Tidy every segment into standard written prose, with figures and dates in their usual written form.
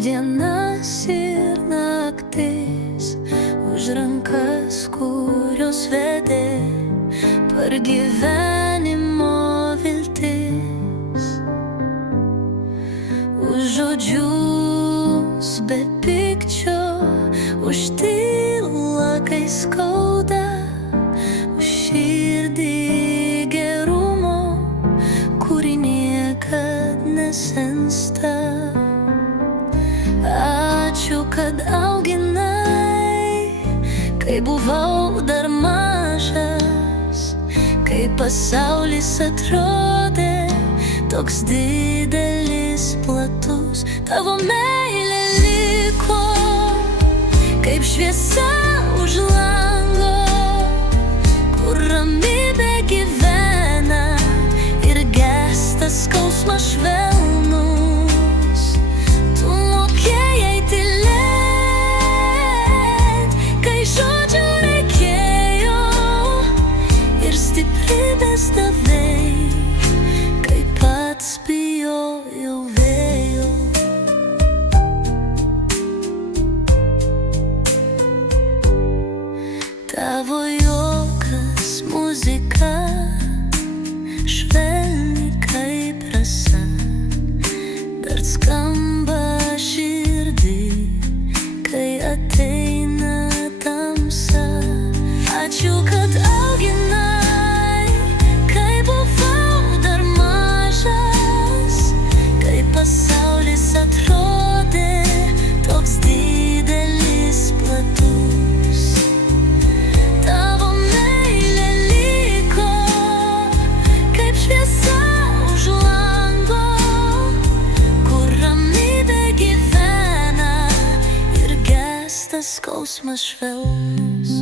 dienas ir naktis, už rankas, kurios vedė per gyvenimo viltis, už žodžius be pykčio, už tylą, kai skauda, už širdį gerumo, kuri niekad nesensta. Ačiū, kad auginai, kai buvau dar mažas, kai pasaulis atrodė toks didelis, platus. Tavo meilė liko kaip šviesa už lango, kur ramybė gyvena ir gęsta skausmas švelnus. Tu mokėjai tylėt, kai žodžių reikėjo, ir stiprybės davei, kai pats bijojau vėjo. Tavo juokas, muzika, švelni kaip rasa, dar skamba širdį, kai ateina tamsa. Ačiū, kad auginai, kai buvau dar mažas, kai pasaulis atrodė toks didelis, platus. Tavo meilė liko kaip šviesa už lango, kur ramybė gyvena ir gęsta skausmas švelnus.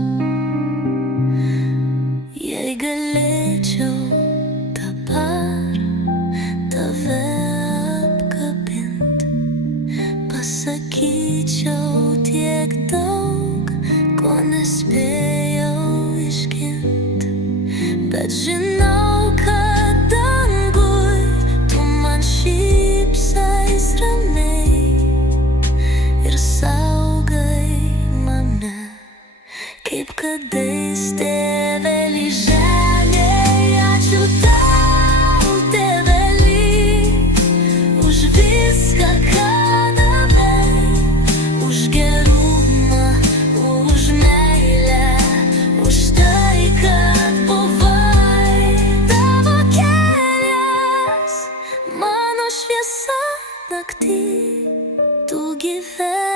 Jei galėčiau dabar tave apkabint, pasakyčiau tiek daug, ko nespėjau išgint. Bet žinau, kad danguj tu man šypsais ramiai ir saugai mane, kaip kadais tėveli žemėj. Ačiū tau, tėveli, už viską, ką davei, už gerumą, už meilę, už tai, kad buvai. Tavo kelias, mano šviesa nakty, tu gyveni